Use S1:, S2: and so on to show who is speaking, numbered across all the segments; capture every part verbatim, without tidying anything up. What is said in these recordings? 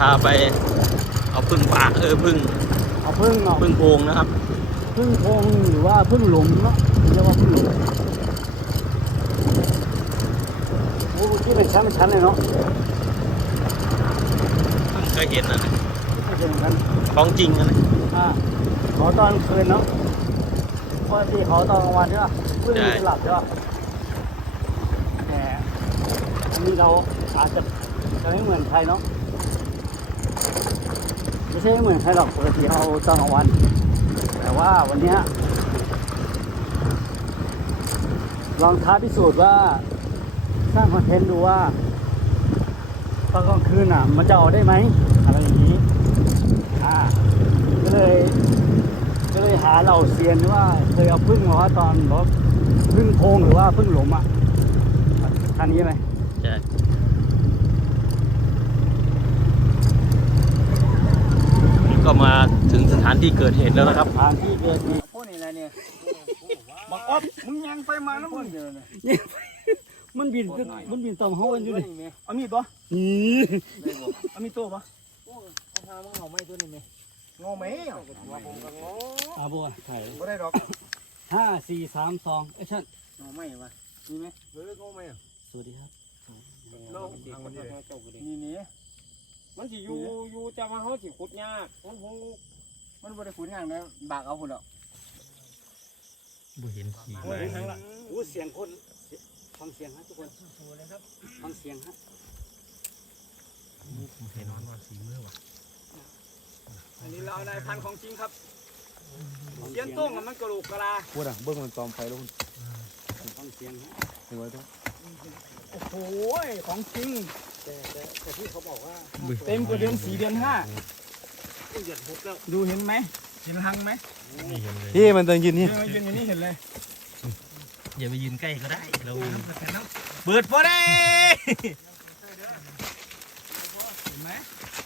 S1: พาไปเอาพึ่งป่าเออพึ่ง
S2: เอาพึ่งเนาะ
S1: พึ่งโพงนะครับ
S2: พึ่งโพงหรือว่าพึ่งหลุมเนาะเรียกว่าพึ่งหลุมโอ้ที่เป็นชั้นเป็นชั้นเลยเนาะ
S1: เคยเห็นนะ
S2: ไม่เคยเหมือนกัน
S1: ของจริงนะ
S2: อ่าขอตอนคืนเนาะปกติขอตอนกลางวันใช่ป่ะพึ่งจะหลับใช่ป่ะแต่อันนี้เราอาจจะจะไม่เหมือนใครเนาะไม่ใช่เหมือนใครหรอกปกติเอาตอนกลางวันแต่ว่าวันนี้ลองท้าพิสูจน์ว่าสร้างคอนเทนต์ดูว่าตอนกลางคืนอ่ะมันจะออกได้ไหมอะไรอย่างนี้อ่าก็เลยก็เลยหาเหล่าเซียนว่าเคยเอาพึ่งมาว่าตอนรถพึ่งโพงหรือว่าพึ่งหลมอ่ะทันนี้ไหม
S1: ใช่ก็มาถึงสถานที่เกิดเหตุแล้วนะครับ
S2: สถานที่เกิดเหตุพวกนี้อะไรเนี่ยบังอ๊อบมึงยังไปมาแล้วมึงมันบินมันบินตอมห้องอยู่เลยเอามีดปะเอามีดโต้ปะเอาพามึงเอาไม้ตัวนี้ไหมงอไหมอ่าบัวถ่ายก็ได้ดอกห้าสี่สามสองแอคชั่นงอไหมวะมีไหมเฮ้ยงอไหมอ่ะสวัสดีครับ
S3: น้องทางมันนี่
S2: นี่นี่
S3: มันสิอยู่อยู่จะมาเขาสิขุดยากมันคง
S2: มันบริขุดยากนะบากเอาคนละ
S1: บ่เห็นขี่
S2: โอ้ยทั้งละโอ้เสียงคนฟังเสียงฮะทุกคนฟังเสียงฮะ
S1: เห็นนอนนอนสีเมื่อวะ
S3: อันนี้เราในพันของจริงครับเยี่ยนต้งมันกระโหลกกระลา
S4: พูดอ่ะเบิ้งมันตอมไฟแล้วคุณ
S2: ฟังเสียงฮะ
S4: เห็นไหมทุก
S3: โอ้โหของจริง
S2: แต่แต่แต่ที่เขาบอกว่า
S3: เต็มกว่าเดือนสี่เดือนห้าดูเห็นไหมเห็นหังไหม
S4: พี่มันตอนยืนนี่
S3: ยืนอย่างนี้เห็นเลย
S1: อย่าไปยืนใกล้ก็ได้เราเปิดพอได้
S3: เห็นไหม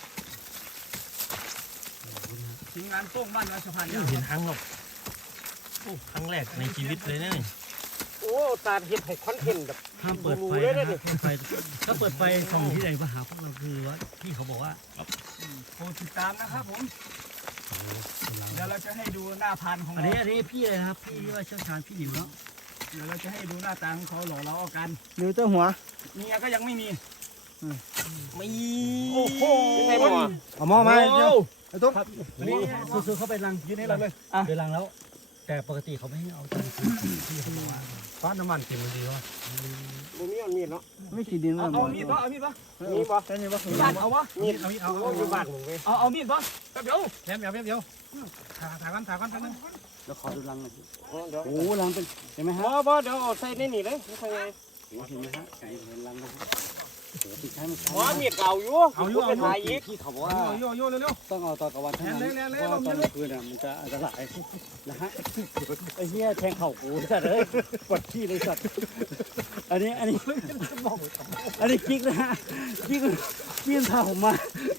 S3: ทีมงานโต้งบ้านราชพันธ์
S1: เห็นหังหรอกโอ้ครั้งแรกในชีวิตเลยนะ
S3: โอ้ตาเห็นให้คอนเทนต์แบบ
S1: ห้ามเปิดไฟนะไฟถ้าเปิดไฟส่องที่ไหนมาหาพวกเราคือว่าพี่เขาบอกว่า
S3: โปรดติดตามนะครับผมเดี๋ยวเราจะให้ดูหน้าพันของ
S1: อันนี้อันนี้พี่เลยครับพี่ว่าเชี่ยวชาญพี่ดิวแล้ว
S3: เดี๋ยวเราจะให้ดูหน้าตาของเขาหล่อเราเอากัน
S2: นิ้วเต้าหัว
S3: เมียก็ยังไม่มี
S1: ไม่
S3: โอ้โห
S4: เอาหม้อมาเดี๋ยวไอ้ตุ๊ก
S1: นี่ซื้อเขาไปรัง
S3: ยืนให้เราเลย
S1: อ่ะไปรังแล้วแต่ปกติเขาไม่ให้เอาตอนที่เขาบอกว่าฟ้าน้ำมันกินมันดีวะ
S3: บุมีอันมีดเนาะ
S2: ไม่ขีดดิน
S3: เอามีดปะเอามีดปะมีปะ
S2: ใช่มีปะ
S3: มีดเอาวะมีดเอามีดเอาเอาอยู่บ้านผมเลยเอาเอามีดปะแป๊บเดียว
S1: แป๊บเดียวแป๊บเดียวถ่ายถ่ายกันถ่ายกันถ่ายกัน
S2: แล้วขอดูรังหน่อยโอ้รังเป็นเห็นไหมฮะ
S3: บ่บ่เดี๋ยวใส่ในนี่เลยใส่ไง
S2: เห็นไหมฮะเห็นรังเลย
S3: หมอมีดเก่าอยู่
S1: เอาอยู่เอา
S3: ถ่ายอีก
S2: พี่เขาบอกว่า
S1: โยโย่เร็ว
S2: ต้องเอาตอนกลางวันเท่านั้นเพราะตอนกลางคืนอ่ะมันจะอันตรายนะฮะไอ้เหี้ยแทงเข่ากูสัตว์เลยปวดขี้เลยสัตว์อันนี้อันนี้อันนี้กิ๊กนะฮะกิ๊กกิ๊กพาผมมา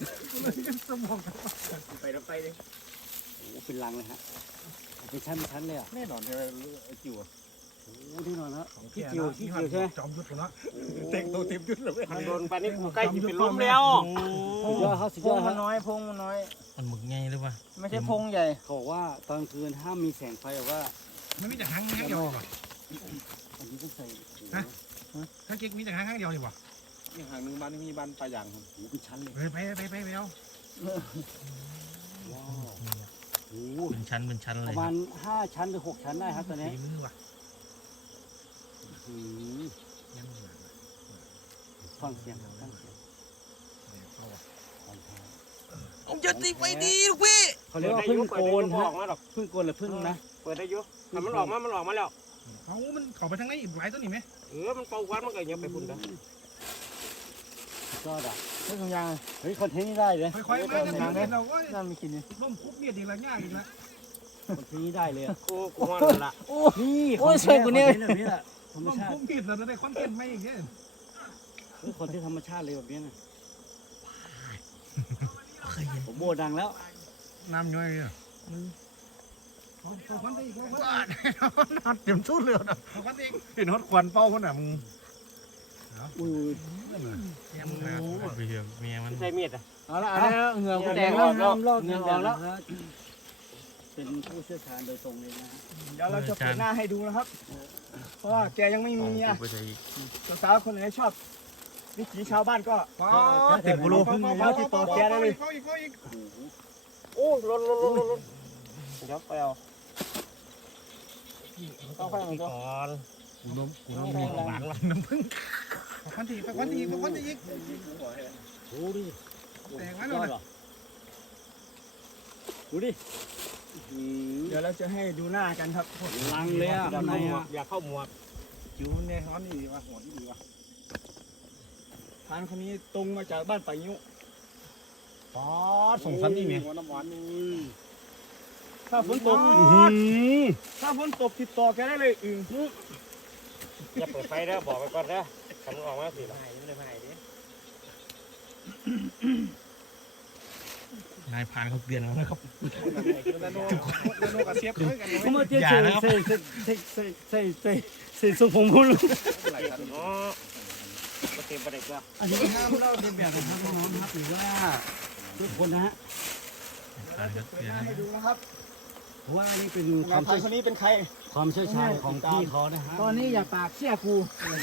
S3: ไปแล้วไปเลย
S2: โอ้เป็นรังเลยฮะเป็นชั้นเป็นชั้นเลยอ่ะ
S3: แน่นอนเลยไอ้จิ๋ว
S2: โอ้ที่นอนนะพี่จิ๋วพี่จิ๋วใช่ไหม
S1: จอมยุทธนะ
S3: เต็มตัวเต็มยุทธเลยโดนไปนี่ใกล้จะเป็นลมแล้ว
S2: สุดยอดเขาสุดยอด
S3: มันน้อยพงมันน้อย
S1: มันหมึกไงหรือเปล่า
S3: ไม่ใช่พงใหญ่
S2: เขาบอกว่าตอนคืนห้ามมีแสงไฟแบบว่า
S1: มันมีแต่หางหางเดียวก่อน
S2: อันนี้ต้องใส่
S1: ฮะถ้าเก๊กมีแต่หางหางเดียวดีกว่า
S3: อีกหางหนึ่งบ้านมีบ้านปลาอย่างครับ
S2: โอ้เป็นชั้นเลย
S1: ไปไปไปไปเอา
S2: ว้าวโอ้
S1: เป็นชั้นเป็นชั้นเลย
S2: ประมาณห้าชั้นหรือหกชั้นได้ครับตอนนี้
S1: มือว่ะ
S2: ฟังเสียงฟังเสียง
S1: ผมจะตีไฟดีลูกพี่
S2: เขาเรียกว่าพึ่งโกนฮะพึ่งโกนหรือพึ่งนะ
S3: เปิดได้ยุมันออกมามันออกมาแล้ว
S1: เขามันเข้าไปทางไหนอีกหลายต้นนี่ไหม
S3: เออมันเป่าควันมันก็ยังไปพุ่นกัน
S2: ก็ได้ไม่ทำยังเฮ้ยคอนเทนต์นี้ได้เลย
S1: ค่อยๆมาจะทำเราก็
S2: นั่นมีกินนี่
S1: ร่มคุบเมียดีละง่ายอีกแล้ว
S2: คอนเทนต์นี้ได้เลย
S3: โอ้กูว่าละ
S2: โอ้นี่โอ้ช่วยกูเนี่ยแบบนี้แหละธรรมชาติ
S1: ร่มคุบเมียเราจะได้คอนเทนต์ไหมอีกเนี่ย
S2: คนที่ธรรมชาติเลยแบบนี้นะผมโบดังแล้ว
S1: น้ำย่อยอ่ะเขาควันอีกเขาควันนอนเต็มชุดเลยนะเขาควันอีกเห็นฮอตควันเป้าคนน่ะมึง
S2: อุ้ย
S4: ไปเถอะเมียมัน
S3: ใช้มีดอ่ะ
S2: เอาละเอาละเหงื่อ
S3: แดงออกแล้ว
S2: เหงื่อออกแล้วเป็นผู้เชี่ยวชาญโดยตรงเลยนะ
S3: เดี๋ยวเราจะเปิดหน้าให้ดูนะครับ เพราะว่าแกยังไม่มีเมีย
S4: ไปใส่อีก
S3: สาวๆคนไหนชอบวิถีชาวบ้านก็
S2: ติดบุรุษแล้วติดต่อแกได้เลย
S3: โอ้ล้นล้นล้นล้นเดี๋ยวไปเอาต้องค่อยมันก็
S1: กูน้ำกูน้ำมีหวานละน้ำผึ้ง
S4: ควันทีควันทีควันทีอีก
S1: โอ้ดิ
S4: แตกมันเลย
S2: ดูดิ
S3: เดี๋ยวเราจะให้ดูหน้ากันครับ
S2: ลังเลยอ่ะข้างในอ่ะ
S3: อยากเข้าหมวก
S4: อยู่เนี่ยร้อนนี่ดีวะหัวที่ดีวะ
S3: ทานคนนี้ตรงมาจากบ้านป่ายุ
S1: อ๋อส่งสันนี่เนี่ย
S4: หัวน้ำหวานนี่
S3: ถ้าฝนตกถ้าฝนตกติดต่อแกได้เลยอึ่ง
S5: อย่าเปิดไฟเด้อบอกไปก่อนเด้อฉันออกมาสิละไม่ได้ไม่ได้ดิ
S1: นายพานเขาเตือนแล้วนะครับ
S4: นาโนนาโนกับเชฟด้วยกัน
S2: ผมมาเตี้ยใส่ใส่ใส่ใส่ใส่ใส่ใส่ทรงผมคุณ
S5: อ๋อมาเต็มประเด็นแล้ว
S2: อันนี้ห้ามเล่าเรียนแบบนะครับน้องๆครับหรือว่าทุกคนนะฮะ
S1: พานเขา
S3: เปิด
S1: เตือ
S3: ห
S1: น
S3: น้าให้ดูนะครับ
S2: เพราะว่านี่เป็นคาม
S3: นาวทาน
S2: เชี่ยว
S3: คนนี้เป็นใคร
S2: ความเชี่ยวชาญของพี่เขานะฮะ
S3: ตอนนี้อย่าปากเชี่ยกู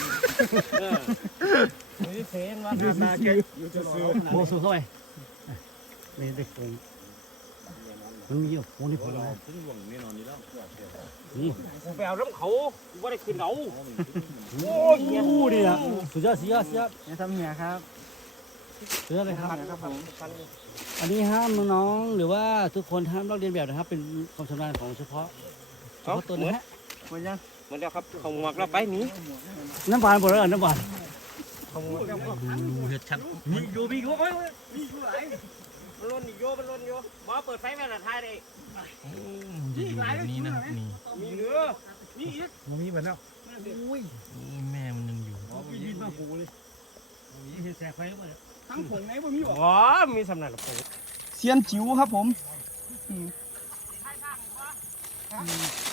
S5: นี่เซนว่า
S3: หน้าตาแกอยู่จะซื้อ
S2: โมสูเข้าไปนี่เด็กผมมันมีอยู่โอ้นี่ผมนะ
S4: พึ่งหลวงแน่นอนนี่แล้ว
S2: นี่
S5: กูไปเอาน้ำเขากูไม่ได้ขึ้นเขา
S2: โอ้ยนี่นะสุดยอดสุดยอดสุดยอด
S3: อย่าทำเหี้ยครับ
S2: สุดยอดเลยครับ
S3: ครับผม
S2: อันนี้ห้ามน้องๆหรือว่าทุกคนห้ามลอกเรียนแบบนะครับ เป็นความชำนาญของเฉพาะเฉพาะตัวนะฮะ
S3: หมดยัง
S5: เหมือนเดียวครับเขาหมวกแล้วไปหนี
S2: น้ำบานหมดแล้วเหรอน้ำบาน
S5: เขาหมวกแล้ว
S1: ดูชัด
S2: มีอยู่มีอยู่โอ้ย
S3: มีอยู่หลาย
S5: มันล้นอีกโยมันล้นโยบอกเปิดไฟแม่ละท้ายเลย
S1: ๆอยู่แบบนี้นะครับนี่
S3: มีเหลือมีอีก
S1: มันมีไปแล้วโอ้แม่มันยังอยู่
S2: ยินมาปูเลยเห็นแสงไฟเข้ามาเลย
S3: ทั้งผงไหนบ่มีบ่
S5: อ๋อมีสำนักผม
S3: เซียนจิ๋วครับผม